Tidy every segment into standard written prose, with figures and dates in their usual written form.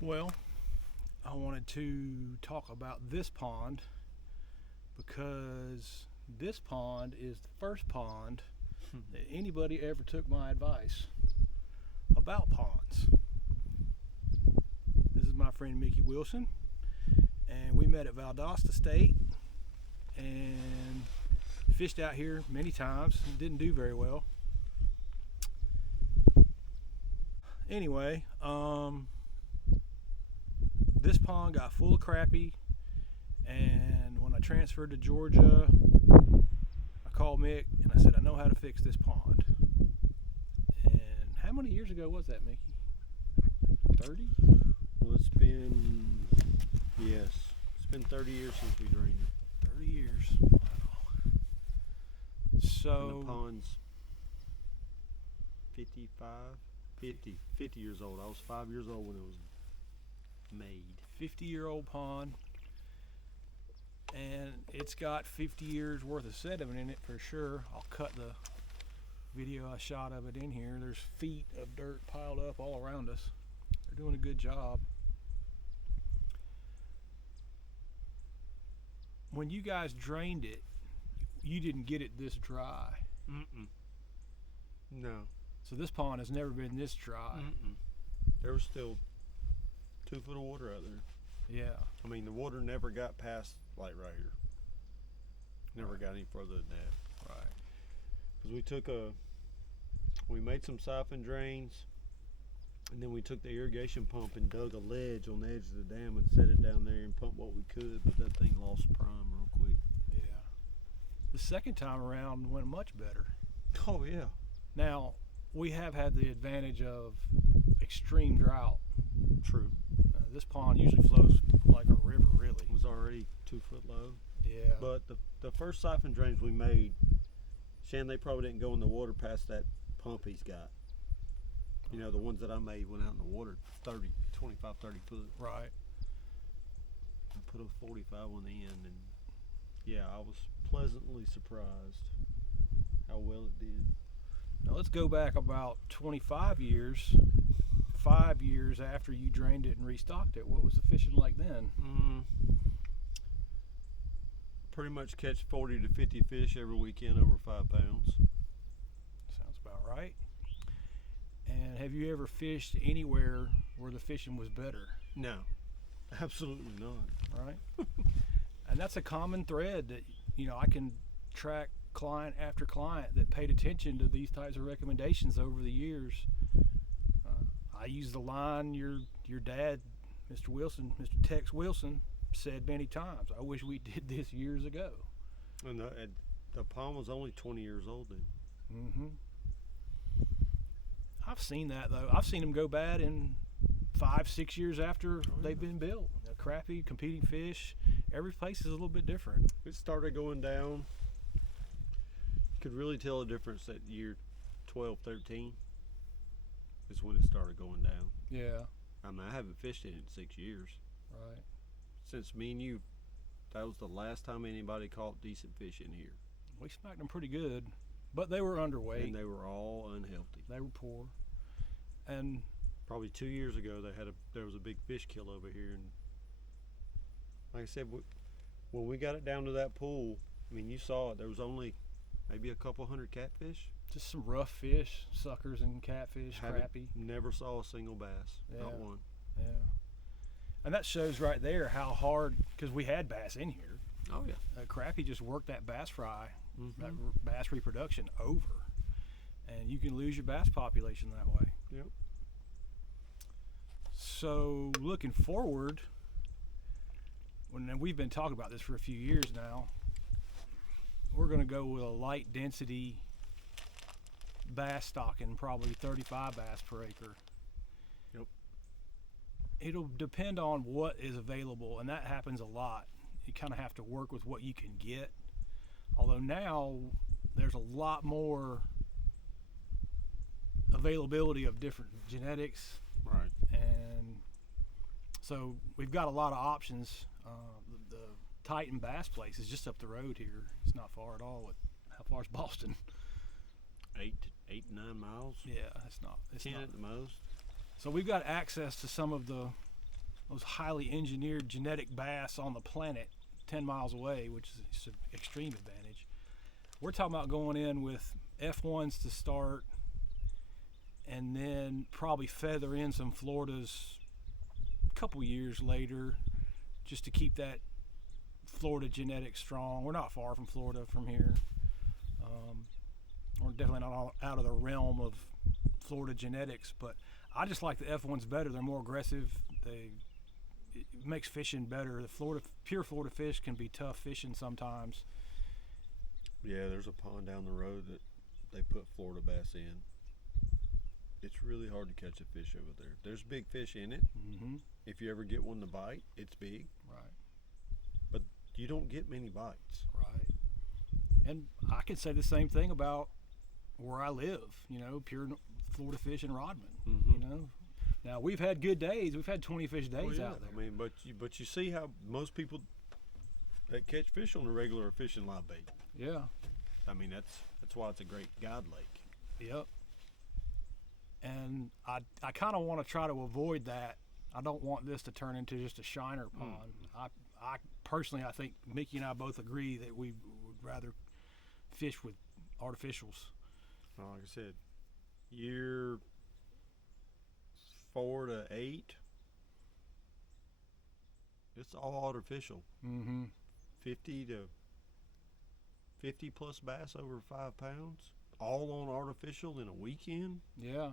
Well, I wanted to talk about this pond because this pond is the first pond that anybody ever took my advice about ponds. This is my friend Mickey Wilson, and we met at Valdosta State and fished out here many times and didn't do very well. Anyway, this pond got full of crappie, and when I transferred to Georgia, I called Mick and I said, I know how to fix this pond. And how many years ago was that, Mickey? 30? Well, it's been 30 years since we drained it. 30 years. Wow. And So, the pond's 50 years old. I was 5 years old when it was made. 50-year-old pond, and it's got 50 years worth of sediment in it for sure. I'll cut the video I shot of it in here. There's feet of dirt piled up all around us. They're doing a good job. When you guys drained it, you didn't get it this dry. No. So this pond has never been this dry. There was still 2 foot of water out there. Yeah. I mean, the water never got past like right here. Never got any further than that. Right. Because we made some siphon drains, and then we took the irrigation pump and dug a ledge on the edge of the dam and set it down there and pumped what we could, but that thing lost prime real quick. Yeah. The second time around went much better. Oh yeah. Now, we have had the advantage of extreme drought. True. This pond usually flows like a river, really. It was already 2 foot low. Yeah. But the first siphon drains we made, Shan, they probably didn't go in the water past that pump he's got. You know, the ones that I made went out in the water 25, 30 foot. Right. I put a 45 on the end, and yeah, I was pleasantly surprised how well it did. Now let's go back about 25 years. 5 years after you drained it and restocked it, what was the fishing like then? Pretty much catch 40 to 50 fish every weekend over 5 pounds. Sounds about right. And have you ever fished anywhere where the fishing was better? No, absolutely not. Right. And that's a common thread that, I can track client after client that paid attention to these types of recommendations over the years. I use the line your dad, Mr. Wilson, Mr. Tex Wilson, said many times. I wish we did this years ago. And the pond was only 20 years old then. I've seen that though. I've seen them go bad in 5-6 years after they've been built. Crappie, competing fish. Every place is a little bit different. It started going down. You could really tell a difference at year 12, 13 is when it started going down. Yeah. I mean, I haven't fished it in 6 years. Right. Since me and you, that was the last time anybody caught decent fish in here. We smacked them pretty good, but they were underweight. And they were all unhealthy. They were poor. And probably 2 years ago, there was a big fish kill over here, and like I said, when we got it down to that pool, I mean, you saw it. There was only maybe a couple hundred catfish. Just some rough fish, suckers and catfish, crappie. Never saw a single bass, not one. Yeah. And that shows right there how hard, because we had bass in here. Oh yeah. Crappie just worked that bass fry, that bass reproduction over, and you can lose your bass population that way. Yep. So looking forward, and we've been talking about this for a few years now, we're going to go with a light density bass stocking, probably 35 bass per acre. Yep. It'll depend on what is available, and that happens a lot. You kind of have to work with what you can get. Although now there's a lot more availability of different genetics. Right. And so we've got a lot of options. The Titan Bass place is just up the road here. It's not far at all. How far is Boston? 8 to 9 miles. Yeah, it's not. It's 10 not. at the most. So we've got access to some of the most highly engineered genetic bass on the planet 10 miles away, which is an extreme advantage. We're talking about going in with F1s to start, and then probably feather in some Floridas a couple years later, just to keep that Florida genetics strong. We're not far from Florida from here. We're definitely not out of the realm of Florida genetics, but I just like the F1s better. They're more aggressive. It makes fishing better. The pure Florida fish can be tough fishing sometimes. Yeah, there's a pond down the road that they put Florida bass in. It's really hard to catch a fish over there. There's big fish in it. Mm-hmm. If you ever get one to bite, it's big. Right. But you don't get many bites. Right. And I can say the same thing about where I live, pure Florida fish and Rodman, Now, we've had good days. We've had 20 fish days out there. I mean, but you see how most people that catch fish on the regular are fishing live bait. Yeah. I mean, that's why it's a great guide lake. Yep. And I kind of want to try to avoid that. I don't want this to turn into just a shiner pond. I personally, I think Mickey and I both agree that we would rather fish with artificials. Well, like I said, year 4 to 8, it's all artificial. Mm-hmm. 50 plus bass over 5 pounds, all on artificial in a weekend. Yeah.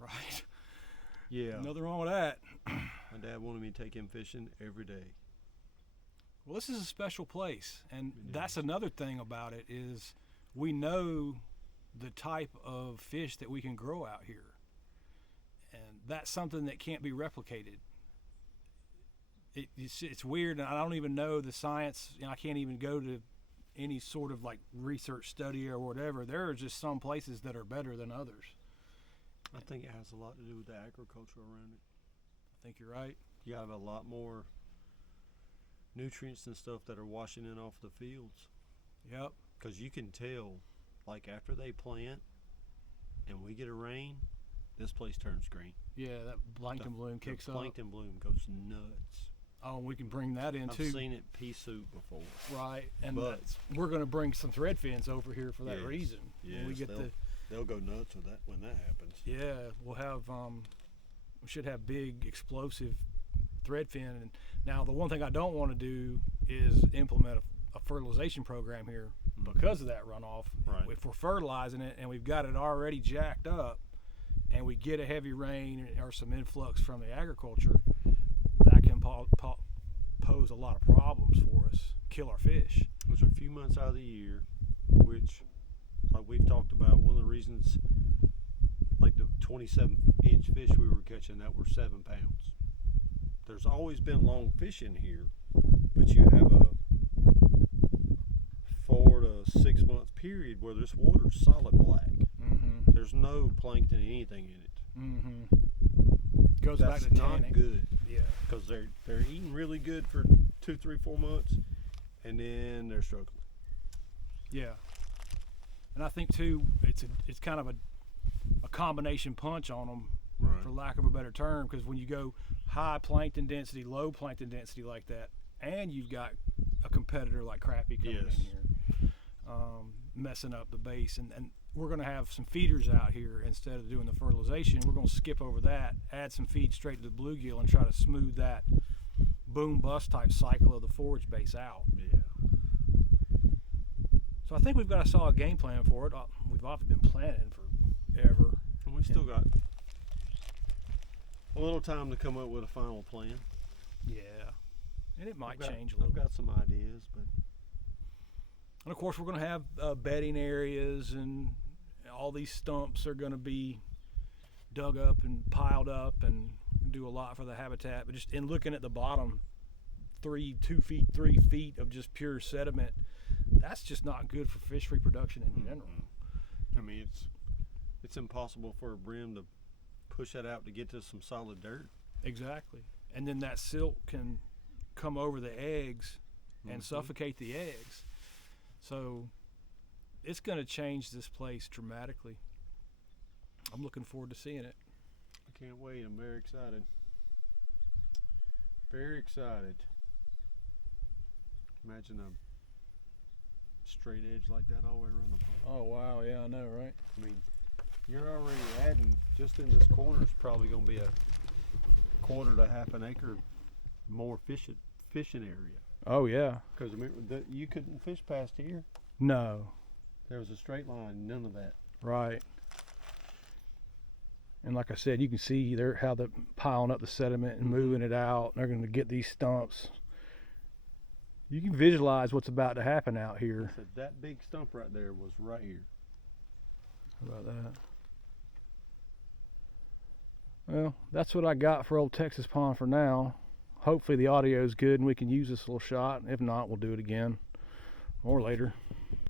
Right. Yeah. Nothing wrong with that. My dad wanted me to take him fishing every day. Well, this is a special place, and that's another thing about it is we know the type of fish that we can grow out here, and that's something that can't be replicated. It's weird, and I don't even know the science. I can't even go to any sort of like research study or whatever. There are just some places that are better than others. I think it has a lot to do with the agriculture around it. I think you're right. You have a lot more nutrients and stuff that are washing in off the fields. Yep. Because you can tell, like after they plant and we get a rain, this place turns green. Yeah, that plankton bloom kicks up. Plankton bloom goes nuts. Oh, we can bring that in too. I've seen it pea soup before. Right, and we're going to bring some thread fins over here for that reason. Yes, when we get they'll go nuts with that when that happens. Yeah, we'll have we should have big explosive thread fin. And now the one thing I don't want to do is implement a fertilization program here because of that runoff. Right. If we're fertilizing it and we've got it already jacked up, and we get a heavy rain or some influx from the agriculture, that can pose a lot of problems for us, kill our fish. There's a few months out of the year, which, like we've talked about, one of the reasons, like the 27-inch fish we were catching that were 7 pounds. There's always been long fish in here, but you have a 4 to 6 month period where this water's solid black. Mm-hmm. There's no plankton, anything in it. Mm-hmm. Goes back to not tanning. good. Yeah. Because they're eating really good for 2, 3, 4 months, and then they're struggling. Yeah. And I think too, it's kind of a combination punch on them, Right. for lack of a better term, because when you go high plankton density, low plankton density like that, and you've got a competitor like crappie coming in here, messing up the base, and we're going to have some feeders out here instead of doing the fertilization. We're going to skip over that, add some feed straight to the bluegill, and try to smooth that boom bust type cycle of the forage base out. Yeah. So I think we've got a solid game plan for it. We've often been planning forever. And we still got a little time to come up with a final plan. Yeah. And it might change a little I've bit. got some ideas, but And of course, we're going to have bedding areas, and all these stumps are going to be dug up and piled up and do a lot for the habitat. But just in looking at the bottom, 3 feet of just pure sediment, that's just not good for fish reproduction in general. I mean, it's impossible for a brim to push that out to get to some solid dirt. Exactly. And then that silt can come over the eggs and suffocate the eggs. So it's going to change this place dramatically. I'm looking forward to seeing it. I can't wait. I'm very excited. Very excited. Imagine a straight edge like that all the way around the pond. Oh wow, yeah, I know, right? I mean, you're already adding, just in this corner, it's probably going to be a quarter to half an acre more fishing area. Oh yeah. Because remember, you couldn't fish past here. No. There was a straight line, none of that. Right. And like I said, you can see there how they're piling up the sediment and moving it out. They're going to get these stumps. You can visualize what's about to happen out here. I said that big stump right there was right here. How about that? Well, that's what I got for Old Texas Pond for now. Hopefully the audio is good and we can use this little shot. If not, we'll do it again or later.